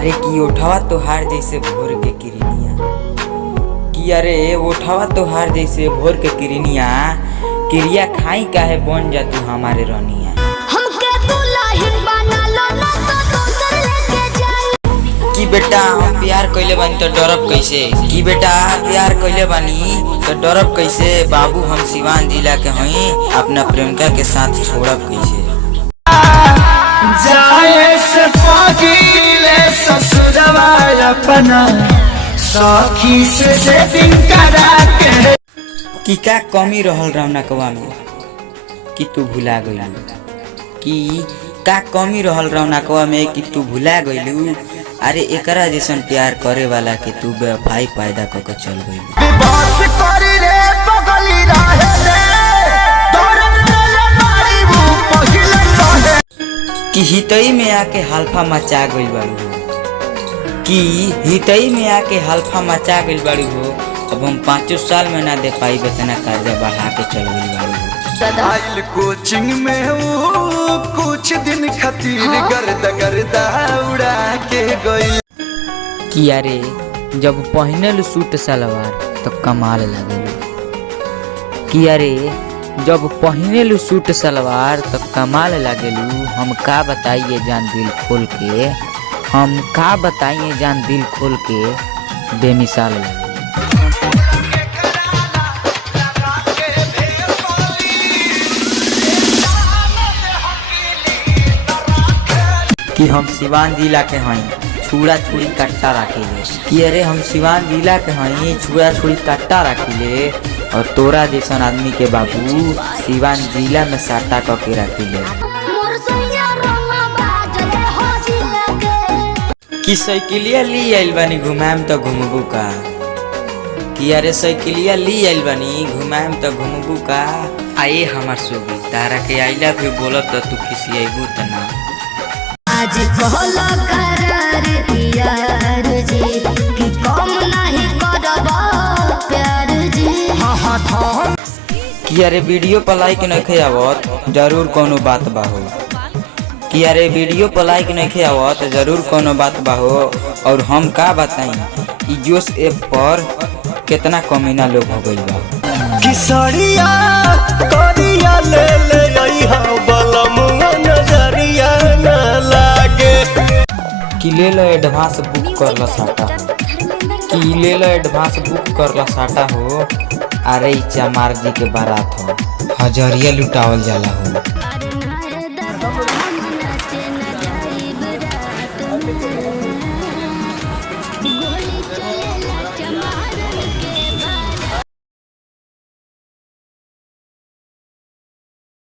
अरे की उठावा तोहार जैसे भोर के किरनिया, कि अरे उठावा तोहार जैसे भोर के किरनिया, क्रिया खाई काहे बन जा तू हमारे रनिया। कि बेटा हम प्यार कइले बानी तो डरब कैसे, कि बेटा प्यार कइले बानी तो डरब कैसे, बाबू हम सिवान जिला के हई अपना प्रेमिका के साथ छोड़ब कैसे। जाए से पगीले ससुरवा अपना सखी से सेटिंग करा के। कि का कमी रहल रौनकवा में कि तू भुला गइलू, कि का कमी रहल रौनकवा में कि तू भुला गइलू। अरे एकरा जैसन प्यार करे वाला के तू बेवफाई पैदा करके चल गइलू। बस करी रे बगली रहे रे दौड़न ले मारी वो पहिले सहे। कि हितई में आके हल्फा मचा गइल बाड़ू हो, कि हितई में आके हल्फा मचा गइल बाड़ू हो। अब हम 5 साल में ना दे पाई बेतना कर्जा बढ़ा के चल गइल बाड़ू हो। आइल कोचिंग में वो कुछ दिन खातिर गर्दा उड़ा के गई। कि अरे जब पहनल सूट सलवार तो कमाल लगेलू, कि अरे जब पहनल सूट सलवार तो कमाल लगेलू। हम का बताइए जान दिल खोल के, हम का बताइए जान दिल खोल के, बेमिसाल लगेलू। कि हम सिवान जिला के हई छुड़ा छुड़ी कट्टा रखिले, कि अरे हम सिवान जिला के हई छुड़ा छुड़ी कट्टा रखिले और तोरा जैसन आदमी के बाबू सिवान जिला में साटा करके रखिले। कि साइकिलिया ली आइल बानी घुमाएम तो घुमबू का, कि अरे साइकिलिया ली आइल बानी घुमाएम तो घुमबू का। आए हमार सोगी तारा के आइला भी बोलब तो तू खिसियाबू त ना। आज कहला करार यार जी कि कम नहीं करबा प्यार जी। कि अरे वीडियो पर लाइक नहीं आवत जरूर कोनो बात बा हो, कि अरे वीडियो पर लाइक नहीं आवत जरूर कोनो बात बा हो। और हम का बताई ई जोश ऐप पर कितना कमीना लोग हो गइल बा। कि सड़िया करिया ले ले आई हा बलमुआ नजरिया न लागे। कि ले लो एडवांस बुक कर ला साटा, कि ले लो एडवांस बुक कर ला साटा हो। अरे चमार जी के बारात हो, हजरिया लुटावल जाला हो।